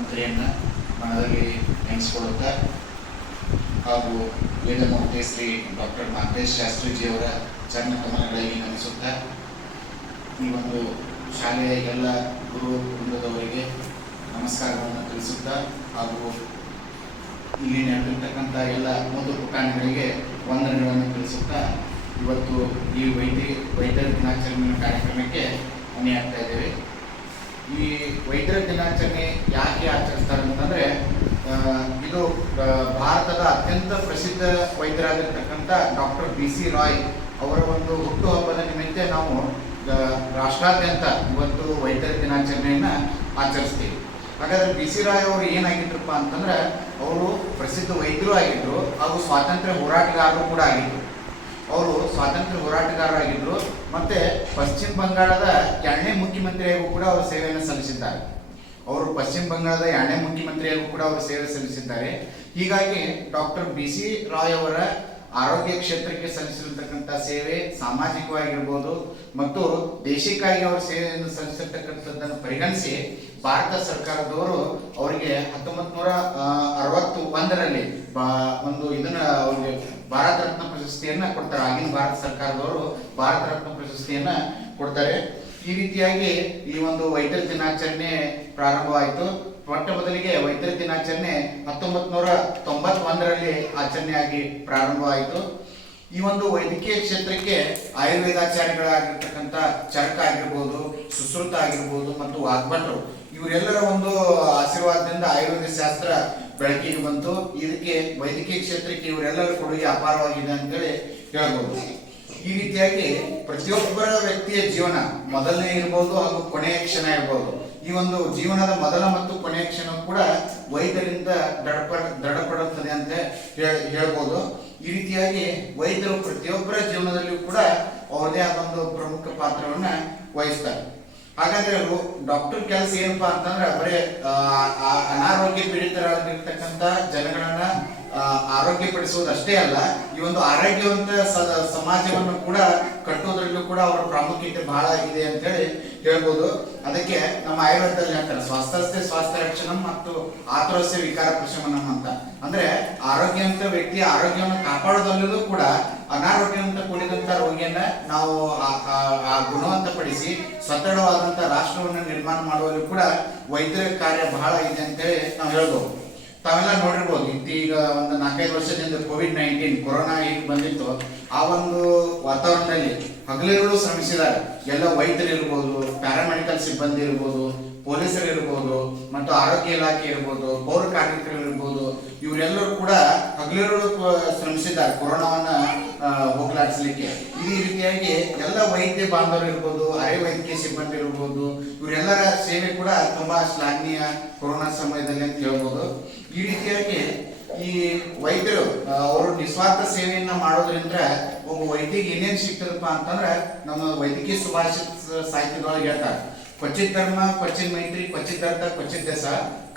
ಮಂತ್ರಿಯನ್ನು ಮನದಲ್ಲಿ ನೆನೆಸಿಕೊಳ್ಳುತ್ತಾ ಹಾಗೂ ವೇದಮೂರ್ತಿ ಶ್ರೀ ಡಾಕ್ಟರ್ ಮಾಂತೇಶ್ ಶಾಸ್ತ್ರಿಜಿಯವರ ಚರಣ ಕಮಲಗಳಿಗೆ ನಮಿಸುತ್ತಾ ಈ ಒಂದು ಶಾಲೆಯ ಎಲ್ಲ ಗುರು ವೃಂದದವರಿಗೆ ನಮಸ್ಕಾರಗಳನ್ನು ತಿಳಿಸುತ್ತಾ ಹಾಗೂ ಇಲ್ಲಿ ನಡೆದಿರ್ತಕ್ಕಂಥ ಎಲ್ಲ ಮೂದು ಪುಟಾಣಿಗಳಿಗೆ ವಂದನೆಗಳನ್ನು ತಿಳಿಸುತ್ತಾ ಇವತ್ತು ಈ ವೈದ್ಯರ ದಿನಾಚರಣೆ ಕಾರ್ಯಕ್ರಮಕ್ಕೆ ಮನೆ ಆಗ್ತಾ ಇದ್ದೇವೆ. ಈ ವೈದ್ಯರ ದಿನಾಚರಣೆ ಯಾಕೆ ಆಚರಿಸ್ತಾರೆ ಅಂತಂದರೆ, ಇದು ಭಾರತದ ಅತ್ಯಂತ ಪ್ರಸಿದ್ಧ ವೈದ್ಯರಾಗಿರ್ತಕ್ಕಂಥ ಡಾಕ್ಟರ್ BC ರಾಯ್ ಅವರ ಒಂದು ಹುಟ್ಟುಹಬ್ಬದ ನಿಮಿತ್ತ ನಾವು ರಾಷ್ಟ್ರಾದ್ಯಂತ ಇವತ್ತು ವೈದ್ಯರ ದಿನಾಚರಣೆಯನ್ನು ಆಚರಿಸ್ತೀವಿ. ಹಾಗಾದರೆ BC ರಾಯ್ ಅವರು ಏನಾಗಿದ್ರಪ್ಪ ಅಂತಂದ್ರೆ, ಅವರು ಪ್ರಸಿದ್ಧ ವೈದ್ಯರು ಆಗಿದ್ದರು ಹಾಗೂ ಸ್ವಾತಂತ್ರ್ಯ ಹೋರಾಟಗಾರರು ಕೂಡ ಆಗಿದ್ದರು. ಅವರು ಸ್ವಾತಂತ್ರ್ಯ ಹೋರಾಟಗಾರರಾಗಿದ್ದರು ಮತ್ತು ಪಶ್ಚಿಮ ಬಂಗಾಳದ 2ನೇ ಮುಖ್ಯಮಂತ್ರಿಯಾಗೂ ಕೂಡ ಅವರು ಸೇವೆಯನ್ನು ಸಲ್ಲಿಸಿದ್ದಾರೆ. ಅವರು ಪಶ್ಚಿಮ ಬಂಗಾಳದ 2ನೇ ಮುಖ್ಯಮಂತ್ರಿಯಾಗೂ ಕೂಡ ಅವರು ಸೇವೆ ಸಲ್ಲಿಸಿದ್ದಾರೆ. ಹೀಗಾಗಿ ಡಾಕ್ಟರ್ BC ರಾಯ್ ಅವರ ಆರೋಗ್ಯ ಕ್ಷೇತ್ರಕ್ಕೆ ಸಲ್ಲಿಸಿರ್ತಕ್ಕಂಥ ಸೇವೆ ಸಾಮಾಜಿಕವಾಗಿರ್ಬೋದು ಮತ್ತು ದೇಶಕ್ಕಾಗಿ ಅವರ ಸೇವೆಯನ್ನು ಸಲ್ಲಿಸಿರ್ತಕ್ಕಂಥದ್ದನ್ನು ಪರಿಗಣಿಸಿ ಭಾರತ ಸರ್ಕಾರದವರು ಅವರಿಗೆ 1961ರಲ್ಲಿ ಒಂದು ಇದನ್ನ ಅವರಿಗೆ ಭಾರತ ರತ್ನ ಪ್ರಶಸ್ತಿಯನ್ನ ಕೊಡ್ತಾರೆ. ಆಗಿನ ಭಾರತ ಸರ್ಕಾರದವರು ಭಾರತ ರತ್ನ ಪ್ರಶಸ್ತಿಯನ್ನ ಕೊಡ್ತಾರೆ. ಈ ರೀತಿಯಾಗಿ ಈ ಒಂದು ವೈದ್ಯರ ದಿನಾಚರಣೆ ಪ್ರಾರಂಭವಾಯಿತು. ಮೊಟ್ಟ ಮೊದಲಿಗೆ ವೈದ್ಯರ ದಿನಾಚರಣೆ 1991ರಲ್ಲಿ ಆಚರಣೆಯಾಗಿ ಪ್ರಾರಂಭವಾಯಿತು. ಈ ಒಂದು ವೈದ್ಯಕೀಯ ಕ್ಷೇತ್ರಕ್ಕೆ ಆಯುರ್ವೇದಾಚಾರ್ಯಗಳಾಗಿರ್ತಕ್ಕಂಥ ಚರಕ ಆಗಿರ್ಬೋದು, ಸುಶ್ರುತ ಆಗಿರ್ಬೋದು ಮತ್ತು ವಾಗ್ಭಟ್ರು ಇವರೆಲ್ಲರ ಒಂದು ಆಶೀರ್ವಾದದಿಂದ ಆಯುರ್ವೇದ ಶಾಸ್ತ್ರ ಬೆಳಕಿಗೆ ಬಂತು. ಇದಕ್ಕೆ ವೈದ್ಯಕೀಯ ಕ್ಷೇತ್ರಕ್ಕೆ ಇವರೆಲ್ಲರ ಕೊಡುಗೆ ಅಪಾರವಾಗಿದೆ ಅಂತೇಳಿ ಹೇಳ್ಬೋದು. ಈ ರೀತಿಯಾಗಿ ಪ್ರತಿಯೊಬ್ಬರ ವ್ಯಕ್ತಿಯ ಜೀವನ ಮೊದಲನೇ ಇರ್ಬೋದು ಹಾಗೂ ಕೊನೆಯ ಕ್ಷಣ ಇರ್ಬೋದು. ಈ ಒಂದು ಜೀವನದ ಮೊದಲ ಮತ್ತು ಕೊನೆಯ ಕ್ಷಣ ಕೂಡ ವೈದ್ಯರಿಂದ ದೃಢಪಡುತ್ತದೆ ಅಂತ ಹೇಳ್ಬೋದು. ಈ ರೀತಿಯಾಗಿ ವೈದ್ಯರು ಪ್ರತಿಯೊಬ್ಬರ ಜೀವನದಲ್ಲಿಯೂ ಕೂಡ ಅವರದೇ ಆದ ಒಂದು ಪ್ರಮುಖ ಪಾತ್ರವನ್ನ ವಹಿಸ್ತಾರೆ. ಹಾಗಾದ್ರೆ ಡಾಕ್ಟರ್ ಕೆಲಸ ಏನಪ್ಪಾ ಅಂತಂದ್ರೆ, ಬರೀ ಅನಾರೋಗ್ಯ ಪೀಡಿತರಾಗಿರ್ತಕ್ಕಂಥ ಜನಗಳನ್ನ ಆರೋಗ್ಯಪಡಿಸುವುದಷ್ಟೇ ಅಲ್ಲ, ಈ ಒಂದು ಆರೋಗ್ಯವಂತ ಸಮಾಜವನ್ನು ಕೂಡ ಕಟ್ಟುವುದರಲ್ಲೂ ಕೂಡ ಅವರ ಪ್ರಾಮುಖ್ಯತೆ ಬಹಳ ಇದೆ ಅಂತ ಹೇಳಿ ಹೇಳ್ಬೋದು. ಅದಕ್ಕೆ ನಮ್ಮ ಆಯುರ್ವೇದದಲ್ಲಿ ಹೇಳ್ತಾರೆ, ಸ್ವಾಸ್ಥ್ಯ ಸ್ವಾಸ್ಥ್ಯ ರಕ್ಷಣಂ ಮತ್ತು ಆತುರಸ್ಯ ವಿಕಾರ ಪ್ರಶಮನಂ ಅಂತ. ಅಂದ್ರೆ ಆರೋಗ್ಯವಂತ ವ್ಯಕ್ತಿಯ ಆರೋಗ್ಯವನ್ನು ಕಾಪಾಡೋದಲ್ಲೂ ಕೂಡ ಅನಾರೋಗ್ಯವಂತ ಕೂಡಿದಂತ ರೋಗಿಯನ್ನ ನಾವು ಆ ಗುಣವಂತಪಡಿಸಿ ಸದೃಢವಾದಂತ ರಾಷ್ಟ್ರವನ್ನು ನಿರ್ಮಾಣ ಮಾಡುವಲ್ಲೂ ಕೂಡ ವೈದ್ಯರ ಕಾರ್ಯ ಬಹಳ ಇದೆ ಅಂತೇಳಿ ನಾವು ಹೇಳ್ಬೋದು. ತಾವೆಲ್ಲ ನೋಡಿರ್ಬೋದು, ಈಗ ಒಂದು 4-5 ವರ್ಷದಿಂದ COVID-19 ಕೊರೋನಾ ಹೇಗೆ ಬಂದಿತ್ತು, ಆ ಒಂದು ವಾತಾವರಣದಲ್ಲಿ ಹಗಲಿರುಳು ಶ್ರಮಿಸಿದ್ದಾರೆ. ಎಲ್ಲ ವೈದ್ಯರು ಇರ್ಬೋದು, ಪ್ಯಾರಾಮೆಡಿಕಲ್ ಸಿಬ್ಬಂದಿ ಇರ್ಬೋದು, ಪೊಲೀಸರು ಇರ್ಬೋದು ಮತ್ತು ಆರೋಗ್ಯ ಇಲಾಖೆ ಇರ್ಬೋದು, ಪೌರ ಕಾರ್ಮಿಕರು ಇರ್ಬೋದು, ಇವರೆಲ್ಲರೂ ಕೂಡ ಹಗಲಿರುಳು ಶ್ರಮಿಸಿದ್ದಾರೆ ಕೊರೋನಾವನ್ನ ಹೋಗಲಾಡಿಸಲಿಕ್ಕೆ. ಈ ರೀತಿಯಾಗಿ ಎಲ್ಲ ವೈದ್ಯ ಬಾಂಧವರು ಇರ್ಬೋದು, ಅರೆ ವೈದ್ಯಕೀಯ ಸಿಬ್ಬಂದಿ ಇರ್ಬೋದು, ಇವರೆಲ್ಲರ ಸೇವೆ ಕೂಡ ತುಂಬಾ ಶ್ಲಾಘನೀಯ ಕೊರೋನಾ ಸಮಯದಲ್ಲಿ ಅಂತ ಹೇಳ್ಬೋದು. ಈ ರೀತಿಯಾಗಿ ಈ ವೈದ್ಯರು ಅವರು ನಿಸ್ವಾರ್ಥ ಸೇವೆಯನ್ನ ಮಾಡೋದ್ರಿಂದ ಒಬ್ಬ ವೈದ್ಯಗೆ ಏನೇನು ಸಿಗ್ತದಪ್ಪ ಅಂತಂದ್ರೆ, ನಮ್ಮ ವೈದ್ಯಕೀಯ ಸುಭಾಷಿತ ಸಾಹಿತ್ಯದೊಳಗೆ ಹೇಳ್ತಾರೆ, ಕ್ವಚಿತ್ ಧರ್ಮ ಕ್ವಚಿತ್ ಮೈತ್ರಿ ಕ್ವಚಿತ್ ಅರ್ಥ ಕ್ವಚಿತ್ ದೇಶ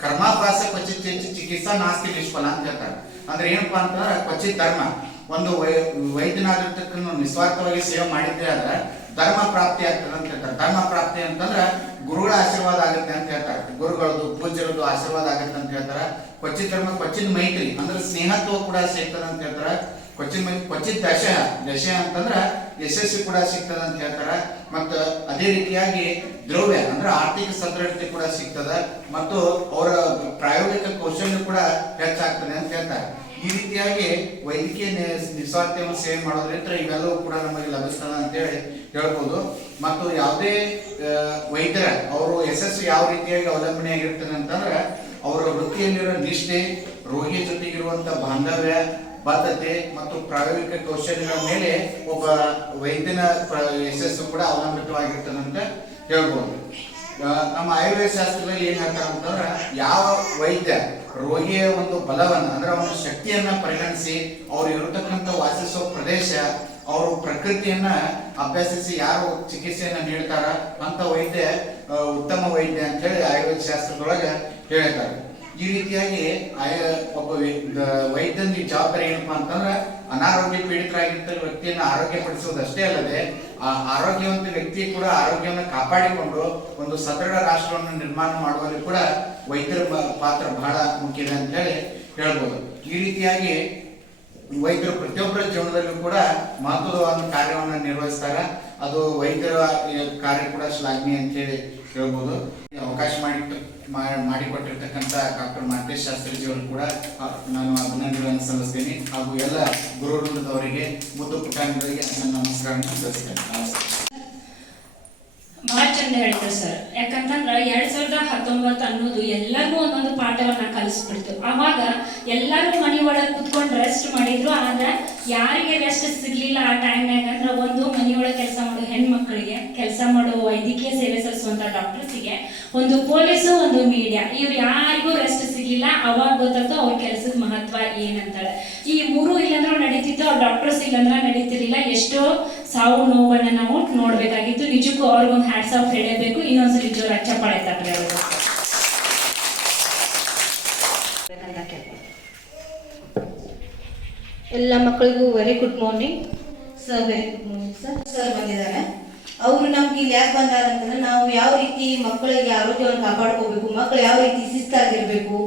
ಕರ್ಮಾಭ್ಯಾಸ ಕ್ವಚಿತ್ ಚಿಕಿತ್ಸಾ ನಾಸ್ತಿ ನಿಷ್ಫಲ ಅಂತ ಹೇಳ್ತಾರೆ. ಅಂದ್ರೆ ಏನಪ್ಪಾ ಅಂತಂದ್ರೆ, ಕ್ವಚಿತ್ ಧರ್ಮ, ಒಂದು ವೈದ್ಯನಾಗಿರ್ತಕ್ಕಂಥ ನಿಸ್ವಾರ್ಥವಾಗಿ ಸೇವೆ ಮಾಡಿದ್ದೆ ಆದ್ರೆ ಧರ್ಮ ಪ್ರಾಪ್ತಿ ಆಗ್ತದೆ ಅಂತ ಹೇಳ್ತಾರೆ. ಧರ್ಮ ಪ್ರಾಪ್ತಿ ಅಂತಂದ್ರೆ ಗುರುಗಳ ಆಶೀರ್ವಾದ ಆಗುತ್ತೆ ಅಂತ ಹೇಳ್ತಾರೆ, ಗುರುಗಳದ್ದು ಪೂಜ್ಯರದ್ದು ಆಶೀರ್ವಾದ ಆಗುತ್ತೆ ಅಂತ ಹೇಳ್ತಾರೆ. ಕ್ವಚಿತ್ ಧರ್ಮ ಕ್ವಚಿತ್ ಮೈತ್ರಿ ಅಂದ್ರೆ ಸ್ನೇಹತ್ವ ಕೂಡ ಸಿಗ್ತದೆ ಅಂತ ಹೇಳ್ತಾರೆ. ಕ್ವಚಿತ್ ದಶ ಅಂತಂದ್ರೆ ಯಶಸ್ವಿ ಕೂಡ ಸಿಗ್ತದ ಅಂತ ಹೇಳ್ತಾರೆ. ಮತ್ತು ಅದೇ ರೀತಿಯಾಗಿ ದ್ರವ್ಯ ಅಂದ್ರೆ ಆರ್ಥಿಕ ಸದೃಢತೆ ಕೂಡ ಸಿಗ್ತದ ಮತ್ತು ಅವರ ಪ್ರಾಯೋಗಿಕ ಕೌಶಲ್ಯ ಕೂಡ ಹೆಚ್ಚಾಗ್ತದೆ ಅಂತ ಹೇಳ್ತಾರೆ. ಈ ರೀತಿಯಾಗಿ ವೈದ್ಯಕೀಯ ನಿಸ್ವಾರ್ಥವನ್ನು ಸೇವೆ ಮಾಡೋದ್ರಿಂದ ಇವೆಲ್ಲವೂ ಕೂಡ ನಮಗೆ ಲಭಿಸ್ತದೆ ಅಂತೇಳಿ ಹೇಳ್ಬೋದು. ಮತ್ತು ಯಾವುದೇ ವೈದ್ಯರ ಅವರು ಯಶಸ್ಸು ಯಾವ ರೀತಿಯಾಗಿ ಅವಲಂಬನೆ ಆಗಿರ್ತದೆ ಅಂತಂದ್ರೆ, ಅವರ ವೃತ್ತಿಯಲ್ಲಿರೋ ನಿಷ್ಠೆ, ರೋಗಿಯ ಜೊತೆಗಿರುವಂತ ಬಾಂಧವ್ಯ, ಬದ್ಧತೆ ಮತ್ತು ಪ್ರಾಯೋಗಿಕ ಕೌಶಲ್ಯಗಳ ಮೇಲೆ ಒಬ್ಬ ವೈದ್ಯನ ಯಶಸ್ಸು ಕೂಡ ಅವಲಂಬಿತವಾಗಿರ್ತದೆ ಅಂತ ಹೇಳ್ಬೋದು. ನಮ್ಮ ಆಯುರ್ವೇದ ಶಾಸ್ತ್ರದಲ್ಲಿ ಏನ್ ಹೇಳ್ತಾರೆ ಅಂತಂದ್ರೆ, ಯಾವ ವೈದ್ಯ ರೋಗಿಯ ಒಂದು ಬಲವನ್ನು ಅಂದ್ರೆ ಅವನ ಶಕ್ತಿಯನ್ನ ಪರಿಗಣಿಸಿ ಅವ್ರು ಇರತಕ್ಕಂಥ ವಾಸಿಸುವ ಪ್ರದೇಶ, ಅವರು ಪ್ರಕೃತಿಯನ್ನ ಅಭ್ಯಸಿಸಿ ಯಾರು ಚಿಕಿತ್ಸೆಯನ್ನ ನೀಡ್ತಾರ ಅಂತ ವೈದ್ಯ ಉತ್ತಮ ವೈದ್ಯ ಅಂತ ಹೇಳಿ ಆಯುರ್ವೇದ ಶಾಸ್ತ್ರದೊಳಗೆ ಹೇಳ್ತಾರೆ. ಈ ರೀತಿಯಾಗಿ ಒಬ್ಬ ವೈದ್ಯನ ಜವಾಬ್ದಾರಿ ಏನಪ್ಪಾ ಅಂತಂದ್ರೆ, ಅನಾರೋಗ್ಯ ಪೀಡಿತರಾಗಿರ್ತ ವ್ಯಕ್ತಿಯನ್ನು ಆರೋಗ್ಯ ಪಡಿಸುವುದಷ್ಟೇ ಅಲ್ಲದೆ ಆ ಆರೋಗ್ಯವಂತ ವ್ಯಕ್ತಿ ಕೂಡ ಆರೋಗ್ಯವನ್ನು ಕಾಪಾಡಿಕೊಂಡು ಒಂದು ಸದೃಢ ರಾಷ್ಟ್ರವನ್ನು ನಿರ್ಮಾಣ ಮಾಡುವಲ್ಲಿ ಕೂಡ ವೈದ್ಯರ ಪಾತ್ರ ಬಹಳ ಮುಖ್ಯ ಇದೆ ಅಂತ ಹೇಳಿ ಹೇಳ್ಬೋದು. ಈ ರೀತಿಯಾಗಿ ವೈದ್ಯರು ಪ್ರತಿಯೊಬ್ಬರ ಜೀವನದಲ್ಲೂ ಕೂಡ ಮಹತ್ವದ ಕಾರ್ಯವನ್ನು ನಿರ್ವಹಿಸ್ತಾರೆ. ಅದು ವೈದ್ಯರ ಕಾರ್ಯ ಕೂಡ ಶ್ಲಾಘನೀಯ ಅಂತ ಹೇಳಿ ಹೇಳ್ಬೋದು. ಅವಕಾಶ ಮಾಡಿಕೊಟ್ಟಿರ್ತಕ್ಕಂಥ ಡಾಕ್ಟರ್ ಮಾಂತೇಶ್ ಶಾಸ್ತ್ರಿಜಿಯವರು ಕೂಡ ನಾನು ಅಭಿನಂದನೆಗಳನ್ನು ಸಲ್ಲಿಸ್ತೇನೆ. ಹಾಗೂ ಎಲ್ಲ ಗುರು ವೃಂದದವರಿಗೆ, ಮುದ್ದು ಪುಟಾಣಿಗಳಿಗೆ ನನ್ನ ನಮಸ್ಕಾರವನ್ನು ಸಲ್ಲಿಸ್ತೇನೆ. ಬಹಳ ಚಂದ ಹೇಳಿದ್ರು ಸರ್. ಯಾಕಂತಂದ್ರೆ 2019 ಅನ್ನೋದು ಎಲ್ಲರಿಗೂ ಒಂದೊಂದು ಪಾಠವನ್ನ ಕಲಿಸ್ಬಿಡ್ತು. ಅವಾಗ ಎಲ್ಲರೂ ಮನೆ ಒಳಗೆ ಕುತ್ಕೊಂಡು ರೆಸ್ಟ್ ಮಾಡಿದ್ರು. ಆದ್ರೆ ಯಾರಿಗೆ ರೆಸ್ಟ್ ಸಿಗ್ಲಿಲ್ಲ ಆ ಟೈಮ್ನಾಗ ಅಂದ್ರೆ ಒಂದು ಮನೆಯೊಳಗೆ ಕೆಲಸ ಮಾಡೋ ಹೆಣ್ಮಕ್ಳಿಗೆ, ಕೆಲಸ ಮಾಡೋ ವೈದ್ಯಕೀಯ ಸೇವೆ ಸಲ್ಲಿಸುವಂತ ಡಾಕ್ಟರ್ಸಿಗೆ, ಒಂದು ಪೊಲೀಸು, ಒಂದು ಮೀಡಿಯಾ, ಇವ್ರು ಯಾರಿಗೂ ರೆಸ್ಟ್ ಸಿಗ್ಲಿಲ್ಲ. ಅವಾಗ ಗೊತ್ತಾಯ್ತು ಅವ್ರ ಕೆಲಸದ ಮಹತ್ವ ಏನಂತಾಳೆ. ಈ ಮೂರು ಇಲ್ಲಂದ್ರೂ ನಡೀತಿತ್ತು, ಅವ್ರ ಡಾಕ್ಟರ್ಸ್ ಇಲ್ಲಂದ್ರ ನಡೀತಿರ್ಲಿಲ್ಲ. ಎಷ್ಟೋ ಸಾವು ನೋವನ್ನ ನಾವು ನೋಡ್ಬೇಕಾಗಿತ್ತು. ನಿಜಕ್ಕೂ ಅವ್ರಿಗೊಂದು ಹ್ಯಾಟ್ಸ್ ಆಫ್ ಹೇಳಬೇಕು. ಇನ್ನೊಂದ್ಸಲಿ ಜೋರ ಚಪ್ಪಾಳೆ ತಟ್ರಿ ಅವರು. ಎಲ್ಲ ಮಕ್ಕಳಿಗೂ very good morning sir. Very good morning sir. Sir ಬಂದಿದ್ದಾರೆ. ಅವರು ನಮ್ಗೆ ಇಲ್ಲಿ ಯಾಕೆ ಬಂದಾರ ಅಂತಂದ್ರೆ, ನಾವು ಯಾವ ರೀತಿ ಮಕ್ಕಳಿಗೆ ಆರೋಗ್ಯವನ್ನು ಕಾಪಾಡ್ಕೋಬೇಕು, ಮಕ್ಕಳು ಯಾವ ರೀತಿ ಶಿಸ್ತಾಗಿರ್ಬೇಕು,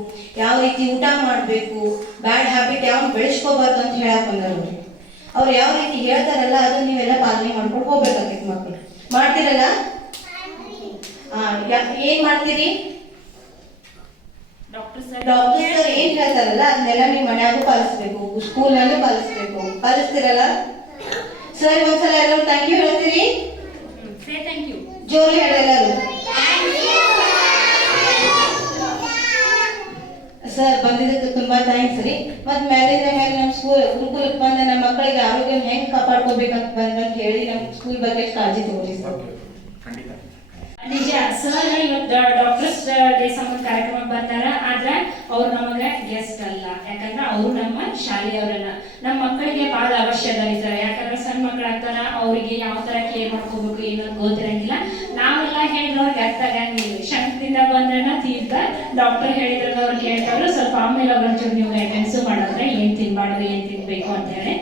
ಯಾವ ರೀತಿ ಊಟ ಮಾಡಬೇಕು, ಬ್ಯಾಡ್ ಹ್ಯಾಬಿಟ್ ಯಾವ ಬೆಳೆಸ್ಕೋಬಾರ್ದು ಅಂತ ಹೇಳಕ್ ಬಂದರು. ಅವ್ರು ಯಾವ ರೀತಿ ಹೇಳ್ತಾರಲ್ಲ ಅದನ್ನ ನೀವೆಲ್ಲ ಪಾಲನೆ ಮಾಡ್ಕೊಂಡು ಹೋಗ್ಬೇಕಾಗಿತ್ತು. ಮಕ್ಕಳು ಮಾಡ್ತಿರಲ್ಲ? ಏನ್ ಮಾಡ್ತೀರಿ? ಡಾಕ್ಟರ್ ಸರ್ ಏನ್ ಹೇಳ್ತಾರಲ್ಲ ಅದನ್ನೆಲ್ಲ ನೀವು ಮನ್ಯಾಗೂ ಪಾಲಿಸ್ಬೇಕು, ಸ್ಕೂಲ್ನಲ್ಲೂ ಪಾಲಿಸ್ಬೇಕು. ಪಾಲಿಸ್ತಿರಲ್ಲ? ಸರ್ ಒಂದ್ಸಲ ಎಲ್ಲರೂ ಥ್ಯಾಂಕ್ ಯು ಹೇಳ್ತೀರಿ? ಜೋರು ಹೇಳಲ್ಲರು. ಸರ್ ಬಂದಿದ್ದಕ್ಕೆ ತುಂಬಾ ಥ್ಯಾಂಕ್ಸ್ ರೀ. ಮತ್ ಮೇಲಿಂದ ಮೇಲೆ ನಮ್ಮ ಗುರುಕುಲಕ್ಕೆ ಬಂದ ನಮ್ಮ ಮಕ್ಕಳಿಗೆ ಆರೋಗ್ಯ ಹೆಂಗ್ ಕಾಪಾಡ್ಕೋಬೇಕಂತ ಬಂದಂತ ಹೇಳಿ ನಮ್ಮ ಸ್ಕೂಲ್ ಬಗ್ಗೆ ಕಾಳಜಿ ತಗೋರಿ ಸರ್. ನಿಜ ಸರ್, ಇವತ್ತು ಡಾಕ್ಟರ್ಸ್ ಡೇ ಸಂಬಂಧ ಕಾರ್ಯಕ್ರಮಕ್ಕೆ ಬರ್ತಾರ. ಆದ್ರೆ ಅವ್ರು ನಮಗೆ ಗೆಸ್ಟ್ ಅಲ್ಲ, ಯಾಕಂದ್ರೆ ಅವ್ರು ನಮ್ಮ ಶಾಲೆಯವರನ್ನ. ನಮ್ಮ ಮಕ್ಕಳಿಗೆ ಬಹಳ ಅವಶ್ಯಕ ಇರ್ತಾರೆ. ಯಾಕಂದ್ರೆ ಸಣ್ಣ ಮಕ್ಕಳಾಗ್ತಾರ, ಅವ್ರಿಗೆ ಯಾವ ತರ ಕೇರ್ ಮಾಡ್ಕೋಬೇಕು ಏನೋ ಗೊತ್ತಿರಂಗಿಲ್ಲ. ನಾವೆಲ್ಲ ಹೇಳಿದ್ರೆ ಅವ್ರಿಗೆ ಅರ್ಥ ಆಗಂಗಿಲ್ಲ. ಶಂಕದಿಂದ ಬಂದ್ರನ್ನ ತೀರ್ಥ ಡಾಕ್ಟರ್ ಹೇಳಿದ್ರನ್ನ ಅವ್ರು ಕೇಳ್ತಾವ್ರು. ಸ್ವಲ್ಪ ಆಮೇಲೆ ಅವ್ರ ಚೂರು ನೀವು ಗೈಡೆನ್ಸ್ ಮಾಡಿದ್ರೆ ಏನ್ ತಿನ್ಬಾರ್ದು, ಏನ್ ತಿನ್ಬೇಕು ಅಂತ ಹೇಳಿ.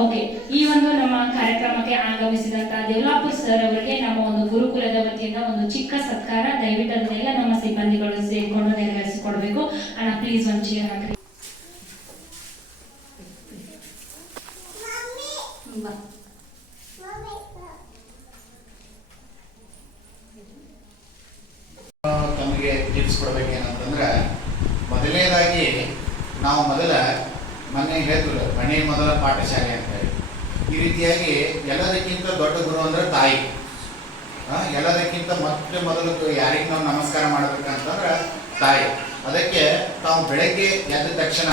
ಓಕೆ, ಈ ಒಂದು ನಮ್ಮ ಕಾರ್ಯಕ್ರಮಕ್ಕೆ ಆಗಮಿಸಿದಂತ ದೇವಲಾಪುರ್ ಸರ್ ಅವರಿಗೆ ನಮ್ಮ ಒಂದು ಗುರುಕುಲದ ವತಿಯಿಂದ ಒಂದು ಚಿಕ್ಕ ಸತ್ಕಾರ. ದಯವಿಟ್ಟು ಅದನ್ನೆಲ್ಲ ನಮ್ಮ ಸಿಬ್ಬಂದಿಗಳು ಸೇರ್ಕೊಂಡು ನೆರವೇರಿಸಿಕೊಡ್ಬೇಕು. ಅಣ್ಣ ಪ್ಲೀಸ್ ಒಂದು ಚೇರ್ ಹಾಕ್ರಿ. ತಮಗೆ ಟಿಪ್ಸ್ ಕೊಡ್ಬೇಕೇನಂತಂದ್ರೆ, ಮೊದಲನೇದಾಗಿ ನಾವು ಮೊನ್ನೆ ಹೇಳಿದ್ರು ಮನೆ ಮೊದಲ ಪಾಠಶಾಲೆ ಅಂತ ಹೇಳಿ. ಈ ರೀತಿಯಾಗಿ ಎಲ್ಲದಕ್ಕಿಂತ ದೊಡ್ಡ ಗುರು ಅಂದ್ರೆ ತಾಯಿ. ಎಲ್ಲದಕ್ಕಿಂತ ಮೊದಲು ಯಾರಿಗೆ ನಾವು ನಮಸ್ಕಾರ ಮಾಡ್ಬೇಕಂತಂದ್ರೆ ತಾಯಿ. ಅದಕ್ಕೆ ತಾವು ಬೆಳಗ್ಗೆ ಎದ್ದ ತಕ್ಷಣ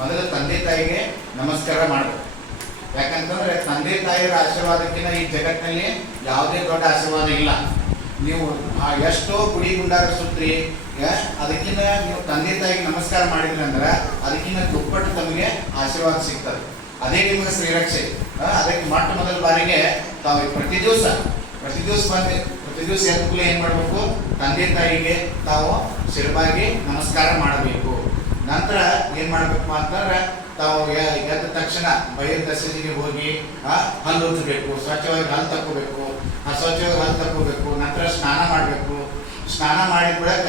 ಮೊದಲು ತಂದೆ ತಾಯಿಗೆ ನಮಸ್ಕಾರ ಮಾಡಬೇಕು. ಯಾಕಂತಂದ್ರೆ ತಂದೆ ತಾಯಿಯ ಆಶೀರ್ವಾದಕ್ಕಿಂತ ಈ ಜಗತ್ತಿನಲ್ಲಿ ಯಾವುದೇ ದೊಡ್ಡ ಆಶೀರ್ವಾದ ಇಲ್ಲ. ನೀವು ಎಷ್ಟೋ ಗುಡಿ ಗುಂಡಾರ ಸುತ್ರಿ, ಅದಕ್ಕಿಂತ ನೀವು ತಂದೆ ತಾಯಿಗೆ ನಮಸ್ಕಾರ ಮಾಡಿದ್ರಿ ಅಂದ್ರೆ ಅದಕ್ಕಿಂತ ದುಪ್ಪಟ್ಟು ತಮಗೆ ಆಶೀರ್ವಾದ ಸಿಗ್ತದೆ. ಅದೇ ನಿಮಗೆ ಶ್ರೀರಕ್ಷೆ. ಅದಕ್ಕೆ ಮೊದಲ ಬಾರಿಗೆ ತಾವು ಪ್ರತಿ ದಿವಸ ಎದ್ದ ಕೂಡಲೇ ಏನ್ ಮಾಡ್ಬೇಕು? ತಂದೆ ತಾಯಿಗೆ ತಾವು ಶಿರವಾಗಿ ನಮಸ್ಕಾರ ಮಾಡಬೇಕು. ನಂತರ ಏನ್ ಮಾಡ್ಬೇಕು ಅಂತಂದ್ರೆ, ತಾವು ಎದ್ದ ತಕ್ಷಣ ಬಯಲು ದಸರಿಗೆ ಹೋಗಿ ಹಲ್ಲು ಉಜ್ಜಬೇಕು, ಸ್ವಚ್ಛವಾಗಿ ಹಲ್ಲು ತಕ್ಕೋಬೇಕು. ಸ್ವಚ್ಛವಾಗಿ ಹಲ್ಲು ತಕ್ಕೋಬೇಕು. ನಂತರ ಸ್ನಾನ ಮಾಡಬೇಕು. ಸ್ನಾನ ಮಾಡಿದ ಬಳಿಕ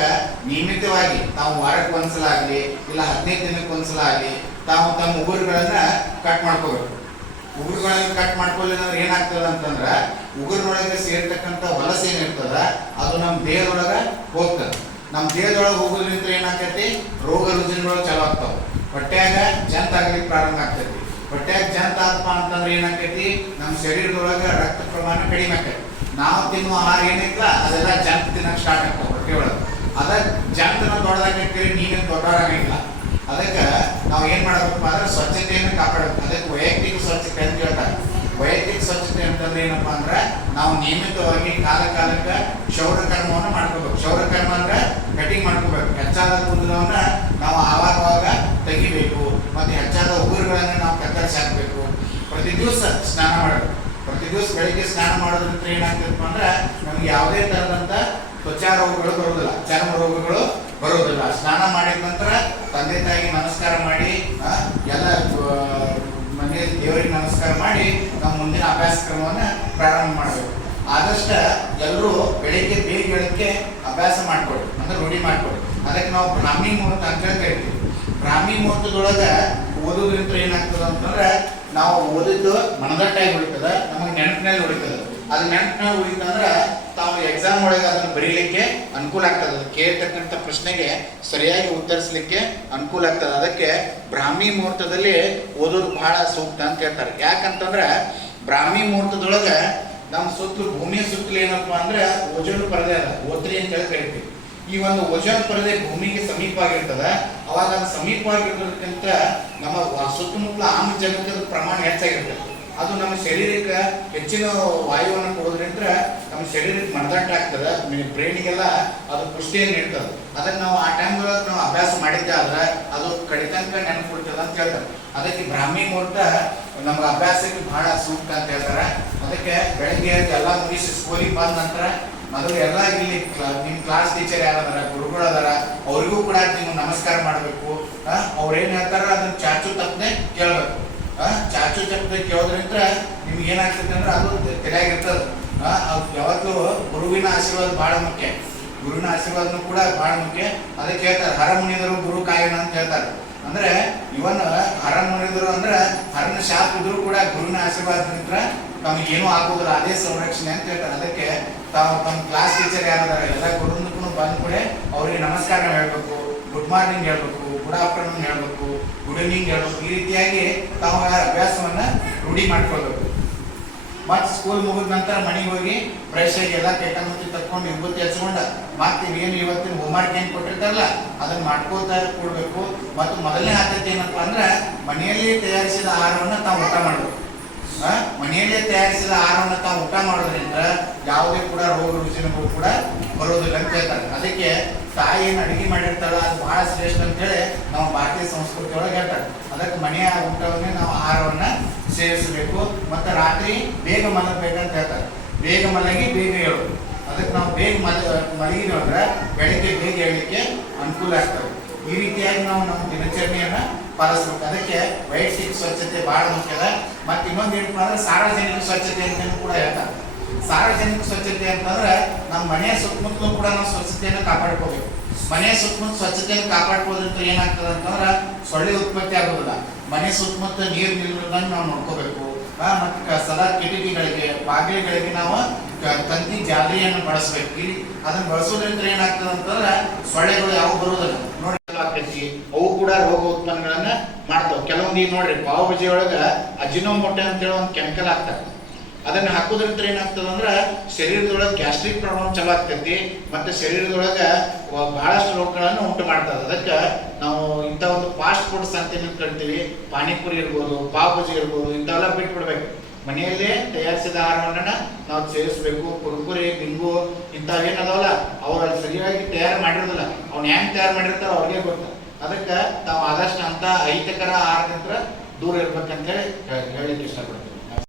ನಿಯಮಿತವಾಗಿ ತಾವು ವಾರಕ್ಕೆ ಒಂದ್ಸಲ ಆಗಲಿ ಇಲ್ಲ 15 ದಿನಕ್ಕೆ ಒಂದ್ಸಲ ಆಗಲಿ ತಾವು ತಮ್ಮ ಉಗುರುಗಳನ್ನ ಕಟ್ ಮಾಡ್ಕೋಬೇಕು. ಉಗುರುಗಳನ್ನ ಕಟ್ ಮಾಡ್ಕೊಳ್ಳಿಲ್ಲ ಅಂದ್ರೆ ಏನಾಗ್ತದ ಅಂತಂದ್ರೆ, ಉಗುರಿನೊಳಗೆ ಸೇರ್ತಕ್ಕಂಥ ಹೊಲಸು ಏನಿರ್ತದ ಅದು ನಮ್ಮ ದೇಹದೊಳಗ ಹೋಗ್ತದೆ. ನಮ್ಮ ದೇಹದೊಳಗೆ ಹೋಗೋದ್ರಿಂದ ಏನಾಗ್ತೈತಿ? ರೋಗ ರುಜಿನಗಳು ಚಾಲು ಆಗ್ತಾವ. ಹೊಟ್ಯಾಗ ಜಂತ ಆಗ್ಲಿಕ್ಕೆ ಪ್ರಾರಂಭ ಆಗ್ತೈತಿ. ಹೊಟ್ಯಾಗ ಜಂತ ಆತಪ್ಪ ಅಂತಂದ್ರೆ ಏನಾಗ್ತೈತಿ? ನಮ್ಮ ಶರೀರದೊಳಗೆ ರಕ್ತ ಪ್ರಮಾಣ ಕಡಿಮೆ ಆಗ್ತೈತಿ. ನಾವು ತಿನ್ನುವ ಆಹಾರ ಏನೈತಲ್ಲ ಅದೆಲ್ಲ ಜಂತ್ ತಿನ್ನಕ್ಕೆ ಸ್ಟಾರ್ಟ್ ಆಗ್ತಾವ ಹೊಟ್ಟೆ ಒಳಗೆ. ಅದಕ್ಕೆ ಜಂತನ ದೊಡ್ಡದಾಗೈತಿ, ನೀವೇನು ದೊಡ್ಡವರಾಗಂಗಿಲ್ಲ. ಅದಕ್ಕೆ ನಾವು ಏನ್ ಮಾಡಬೇಕು ಅಂದ್ರೆ ಸ್ವಚ್ಛತೆಯನ್ನು ಕಾಪಾಡಬೇಕು. ಅದಕ್ಕೆ ವೈಯಕ್ತಿಕ ಸ್ವಚ್ಛತೆ ಅಂತ ಹೇಳ್ತಾರೆ. ವೈಯಕ್ತಿಕ ಸ್ವಚ್ಛತೆ ಅಂತಂದ್ರೆ ಏನಪ್ಪಾ ಅಂದ್ರೆ, ನಾವು ನಿಯಮಿತವಾಗಿ ಕಾಲಕ್ಕೆ ಕ್ಷೌರ ಕರ್ಮವನ್ನು ಮಾಡ್ಕೋಬೇಕು. ಕ್ಷೌರ ಕರ್ಮ ಅಂದ್ರೆ ಕಟಿಂಗ್ ಮಾಡ್ಕೋಬೇಕು. ಹೆಚ್ಚಾದ ಕೂದಲನ್ನ ನಾವು ಆವಾಗ ತೆಗಿಬೇಕು. ಮತ್ತೆ ಹೆಚ್ಚಾದ ಉಗುರುಗಳನ್ನ ನಾವು ಕತ್ತರಿಸಿ ಹಾಕಬೇಕು. ಪ್ರತಿ ದಿವಸ ಸ್ನಾನ ಮಾಡಬೇಕು. ಪ್ರತಿ ದಿವಸ ಬೆಳಿಗ್ಗೆ ಸ್ನಾನ ಮಾಡೋದ್ರಿಂದ ಏನಾಗ್ತದಪ್ಪ ಅಂದ್ರೆ, ನಮ್ಗೆ ಯಾವುದೇ ತರದಂತ ತ್ವಚಾ ರೋಗಗಳು ಬರೋದಿಲ್ಲ, ಚರ್ಮ ರೋಗಗಳು ಬರೋದಿಲ್ಲ. ಸ್ನಾನ ಮಾಡಿದ ನಂತರ ತಂದೆ ತಾಯಿಗೆ ನಮಸ್ಕಾರ ಮಾಡಿ, ಎಲ್ಲ ಮನೆಯಲ್ಲಿ ದೇವರಿಗೆ ನಮಸ್ಕಾರ ಮಾಡಿ ನಾವು ಮುಂದಿನ ಅಭ್ಯಾಸ ಕ್ರಮವನ್ನು ಪ್ರಾರಂಭ ಆದಷ್ಟ ಎಲ್ಲರೂ ಬೆಳಿಗ್ಗೆ ಬೇಗ ಹೇಳಕ್ಕೆ ಅಭ್ಯಾಸ ಮಾಡ್ಕೊಡಿ, ಅಂದ್ರೆ ರೂಢಿ ಮಾಡ್ಕೊಡಿ. ಅದಕ್ಕೆ ನಾವು ಬ್ರಾಹ್ಮಿ ಮುಹೂರ್ತ ಅಂತ ಹೇಳಿ ಕರಿತೀವಿ. ಬ್ರಾಹ್ಮಿ ಮುಹೂರ್ತದೊಳಗೆ ಓದೋದ್ರಿಂದ ಏನಾಗ್ತದೆ ಅಂತಂದ್ರೆ ನಾವು ಓದಿದ್ದು ಮನದಟ್ಟಾಗಿ ಉಳಿತದ, ನಮಗೆ ನೆನಪಿನಲ್ಲಿ ಉಳಿತದ. ಅದು ನೆನಪಿನಲ್ಲಿ ಉಳಿತಂದ್ರೆ ತಾವು ಎಕ್ಸಾಮ್ ಒಳಗೆ ಅದನ್ನು ಬರೀಲಿಕ್ಕೆ ಅನುಕೂಲ ಆಗ್ತದೆ. ಅದು ಕೇಳ್ತಕ್ಕಂಥ ಪ್ರಶ್ನೆಗೆ ಸರಿಯಾಗಿ ಉತ್ತರಿಸಲಿಕ್ಕೆ ಅನುಕೂಲ ಆಗ್ತದೆ. ಅದಕ್ಕೆ ಬ್ರಾಹ್ಮಿ ಮುಹೂರ್ತದಲ್ಲಿ ಓದೋದು ಬಹಳ ಸೂಕ್ತ ಅಂತ ಹೇಳ್ತಾರೆ. ಯಾಕಂತಂದ್ರೆ ಬ್ರಾಹ್ಮಿ ಮುಹೂರ್ತದೊಳಗೆ ನಮ್ಮ ಸುತ್ತಲೂ ಭೂಮಿಯ ಸುತ್ತಲೂ ಏನಪ್ಪ ಅಂದ್ರೆ ಓಜೋನ್ ಪರದೆ ಅದ, ಓತ್ರಿ ಅಂತ ಹೇಳಿ ಕರಿತೀವಿ. ಈ ಒಂದು ಓಜೋನ್ ಪರದೆ ಭೂಮಿಗೆ ಸಮೀಪವಾಗಿರ್ತದೆ. ಅವಾಗ ಅದು ಸಮೀಪವಾಗಿರೋದಕ್ಕಿಂತ ನಮ್ಮ ಸುತ್ತಮುತ್ತಲ ಆಮ್ಲಜನಕದ ಪ್ರಮಾಣ ಹೆಚ್ಚಾಗಿರ್ತದೆ. ಅದು ನಮ್ಮ ಶರೀರಕ್ಕೆ ಹೆಚ್ಚಿನ ವಾಯುವನ್ನು ಕೊಡೋದ್ರಿಂದ ನಮ್ಮ ಶರೀರಕ್ಕೆ ಮನದಟ್ಟ ಆಗ್ತದೆ, ಬ್ರೈನಿಗೆಲ್ಲ ಅದು ಪುಷ್ಟಿಯನ್ನು ನೀಡ್ತದೆ. ಅದನ್ನು ನಾವು ಆ ಟೈಮ್ಗಳಲ್ಲಿ ನಾವು ಅಭ್ಯಾಸ ಮಾಡಿದ್ದೆ ಆದ್ರೆ ಅದು ಕಡಿತನಕ ನೆನಪುಡ್ತದೆ ಅಂತ ಹೇಳ್ತಾರೆ. ಅದಕ್ಕೆ ಬ್ರಾಹ್ಮಿ ಮುಹೂರ್ತ ನಮ್ಗೆ ಅಭ್ಯಾಸಕ್ಕೆ ಬಹಳ ಸೂಕ್ತ ಅಂತ ಹೇಳ್ತಾರೆ. ಅದಕ್ಕೆ ಬೆಳಗ್ಗೆ ಎಲ್ಲ ಮುಗಿಸಿ ಸ್ಕೂಲಿಗೆ ಬಂದ ನಂತರ ಮೊದಲು ಎಲ್ಲ ಇಲ್ಲಿ ನಿಮ್ಮ ಕ್ಲಾಸ್ ಟೀಚರ್ ಯಾರದಾರ, ಗುರುಗಳು ಅದಾರ, ಅವ್ರಿಗೂ ಕೂಡ ನೀವು ನಮಸ್ಕಾರ ಮಾಡಬೇಕು. ಅವ್ರೇನು ಹೇಳ್ತಾರ ಅದನ್ನ ಚಾಚು ತಪ್ಪದೆ ಕೇಳಬೇಕು. ಚಾಚು ತಪ್ಪದೆ ಕೇಳೋದ್ರಿಂದ ನಿಮ್ಗೆ ಏನಾಗ್ತದೆ ಅಂದ್ರೆ ಅದು ತಲೆಯಾಗಿರ್ತದೆ. ಯಾವತ್ತೂ ಗುರುವಿನ ಆಶೀರ್ವಾದ ಬಹಳ ಮುಖ್ಯ, ಗುರುವಿನ ಆಶೀರ್ವಾದನೂ ಕೂಡ ಬಹಳ ಮುಖ್ಯ. ಅದಕ್ಕೆ ಹೇಳ್ತಾರೆ ಹರ ಮುನಿದರು ಗುರು ಕಾಯಣ ಅಂತ ಹೇಳ್ತಾರೆ. ಅಂದ್ರೆ ಇವನ್ ಹರ ಮುನಿದರು ಅಂದ್ರೆ ಹರನ ಶಾಪ್ ಇದ್ರು ಕೂಡ ಗುರುವಿನ ಆಶೀರ್ವಾದದಿಂದ ನಮಗೇನೂ ಆಗೋದಿಲ್ಲ, ಅದೇ ಸಂರಕ್ಷಣೆ ಅಂತ ಹೇಳ್ತಾರೆ. ಅದಕ್ಕೆ ತಾವು ತಮ್ಮ ಕ್ಲಾಸ್ ಟೀಚರ್ ಯಾರಿದಾರೆ ಎಲ್ಲ ಗುರುಂದಕ್ಕೂ ಬಂದ ಕೂಡ ಅವ್ರಿಗೆ ನಮಸ್ಕಾರ ಹೇಳ್ಬೇಕು, ಗುಡ್ ಮಾರ್ನಿಂಗ್ ಹೇಳ್ಬೇಕು, ಗುಡ್ ಆಫ್ಟರ್ನೂನ್ ಹೇಳ್ಬೇಕು, ಗುಡ್ ಈವ್ನಿಂಗ್ ಹೇಳ್ಬೇಕು. ಈ ರೀತಿಯಾಗಿ ತಾವು ಅಭ್ಯಾಸವನ್ನ ರೂಢಿ ಮಾಡ್ಕೊಳ್ಬೇಕು. ಮತ್ತೆ ಸ್ಕೂಲ್ ಮುಗಿದ ನಂತರ ಮನೆಗೆ ಹೋಗಿ ಫ್ರೆಶ್ ಆಗಿ ಎಲ್ಲ ಕೈಕಂಬತ್ತಿ ತಕ್ಕೊಂಡು ವಿಭೂತಿ ಹಚ್ಕೊಂಡು ಮತ್ತೆ ಏನು ಇವತ್ತಿನ ಹೋಮ್ವರ್ಕ್ ಏನು ಕೊಟ್ಟಿರ್ತಾರಲ್ಲ ಅದನ್ನ ಮಾಡ್ಕೋತಾ ಕೊಡ್ಬೇಕು. ಮತ್ತು ಮೊದಲನೇ ಆದ್ಯತೆ ಏನಪ್ಪಾ ಅಂದ್ರೆ ಮನೆಯಲ್ಲಿ ತಯಾರಿಸಿದ ಆಹಾರವನ್ನು ತಾವು ಊಟ ಮಾಡಬೇಕು. ಮನೆಯಲ್ಲೇ ತಯಾರಿಸಿದ ಆಹಾರವನ್ನು ತಾವು ಊಟ ಮಾಡೋದ್ರಿಂದ ಯಾವುದೇ ಕೂಡ ರೋಗ ರುಜಿನಗಳು ಕೂಡ ಬರೋದಿಲ್ಲ ಅಂತ ಹೇಳ್ತಾರೆ. ಅದಕ್ಕೆ ತಾಯಿ ಏನು ಅಡುಗೆ ಮಾಡಿರ್ತಾಳ ಅದು ಬಹಳ ಶ್ರೇಷ್ಠ ಅಂತೇಳಿ ನಮ್ಮ ಭಾರತೀಯ ಸಂಸ್ಕೃತಿ ಒಳಗೆ ಹೇಳ್ತಾರೆ. ಅದಕ್ಕೆ ಮನೆಯ ಊಟವನ್ನೇ ನಾವು ಆಹಾರವನ್ನ ಸೇವಿಸಬೇಕು. ಮತ್ತು ರಾತ್ರಿ ಬೇಗ ಮಲಗಬೇಕಂತ ಹೇಳ್ತಾರೆ. ಬೇಗ ಮಲಗಿ ಬೇಗ ಹೇಳು. ಅದಕ್ಕೆ ನಾವು ಬೇಗ ಮಲಗಿದ್ವಿ ಅಂದ್ರೆ ಬೆಳಗ್ಗೆ ಬೇಗ ಹೇಳಲಿಕ್ಕೆ ಅನುಕೂಲ ಆಗ್ತದೆ. ಈ ರೀತಿಯಾಗಿ ನಾವು ನಮ್ಮ ದಿನಚರಣೆಯನ್ನ ಪಾಲಿಸ್ಬೇಕು. ಅದಕ್ಕೆ ವೈಯಕ್ತಿಕ ಸ್ವಚ್ಛತೆ ಬಹಳ ಮುಖ್ಯದ. ಮತ್ತೆ ಇನ್ನೊಂದು ಏನಪ್ಪ ಅಂದ್ರೆ ಸಾರ್ವಜನಿಕ ಸ್ವಚ್ಛತೆ ಅಂತ ಕೂಡ ಹೇಳ್ತಾರೆ. ಸಾರ್ವಜನಿಕ ಸ್ವಚ್ಛತೆ ಅಂತಂದ್ರೆ ನಮ್ಮ ಮನೆಯ ಸುತ್ತಮುತ್ತಲೂ ಕೂಡ ನಾವು ಸ್ವಚ್ಛತೆಯನ್ನು ಕಾಪಾಡ್ಕೋಬೇಕು. ಮನೆಯ ಸುತ್ತಮುತ್ತ ಸ್ವಚ್ಛತೆಯನ್ನು ಕಾಪಾಡ್ಕೋದ್ರಿಂದ ಏನಾಗ್ತದೆ ಅಂತಂದ್ರೆ ಸೊಳ್ಳೆ ಉತ್ಪತ್ತಿ ಆಗೋದಿಲ್ಲ. ಮನೆ ಸುತ್ತಮುತ್ತ ನೀರು ನಿಲ್ಲುವುದನ್ನು ನಾವು ನೋಡ್ಕೋಬೇಕು. ಮತ್ತು ಸದಾ ಕಿಟಕಿಗಳಿಗೆ ಬಾಗಿಲುಗಳಿಗೆ ನಾವು ತಂತಿ ಜಾಲರಿಯನ್ನು ಬಳಸಬೇಕು. ಅದನ್ನ ಬಳಸೋದ್ರಿಂದ ಏನಾಗ್ತದೆ ಅಂತಂದ್ರೆ ಸೊಳ್ಳೆಗಳು ಯಾವ ಬರೋದಿಲ್ಲ ನೋಡಿ ಆಗ್ತೈತಿ. ಅವು ಕೂಡ ರೋಗ ಉತ್ಪನ್ನಗಳನ್ನ ಮಾಡ್ತಾವ. ಕೆಲವೊಂದು ಈಗ ನೋಡ್ರಿ ಪಾವ್ ಬಜಿ ಒಳಗ ಅಜಿನೋಮೋಟೊ ಅಂತೇಳಿ ಒಂದು ಕೆಮಿಕಲ್ ಹಾಕ್ತಾರೆ. ಅದನ್ನ ಹಾಕೋದ್ರಿಂದ ಏನಾಗ್ತದೆ ಅಂದ್ರೆ ಶರೀರದೊಳಗೆ ಗ್ಯಾಸ್ಟ್ರಿಕ್ ಪ್ರಾಬ್ಲಮ್ ಚಲೋ ಆಗ್ತೈತಿ. ಮತ್ತೆ ಶರೀರದೊಳಗೆ ಬಹಳಷ್ಟು ರೋಗಗಳನ್ನು ಉಂಟು ಮಾಡ್ತದೆ. ಅದಕ್ಕೆ ನಾವು ಇಂಥ ಒಂದು ಫಾಸ್ಟ್ ಫುಡ್ಸ್ ಅಂತ ಕರಿತೀವಿ, ಪಾನಿಪುರಿ ಇರ್ಬೋದು, ಪಾವ್ ಬಜಿ ಇರ್ಬೋದು, ಇಂಥವೆಲ್ಲ ಬಿಟ್ಟು ಬಿಡ್ಬೇಕು. ಮನೆಯಲ್ಲೇ ತಯಾರಿಸಿದ ಆಹಾರವನ್ನ ನಾವು ಸೇವಿಸಬೇಕು. ಕುರ್ಕುರಿ, ಬಿಂಗು ಇಂಥವೇನದಾವಲ್ಲ ಅವ್ರು ಸರಿಯಾಗಿ ತಯಾರು ಮಾಡಿರೋದಿಲ್ಲ. ಅವ್ನು ಹೆಂಗ್ ತಯಾರು ಮಾಡಿರ್ತಾರೋ ಅವ್ರಿಗೆ ಗೊತ್ತ. ಅದಕ್ಕೆ ತಾವು ಆದಷ್ಟು ಅಂತ ಅಹಿತಕರ ಆಹಾರದಿಂದ ದೂರ ಇರ್ಬೇಕಂತೇಳಿ ಹೇಳಲಿಕ್ಕೆ ಇಷ್ಟಪಡ್ತೀವಿ.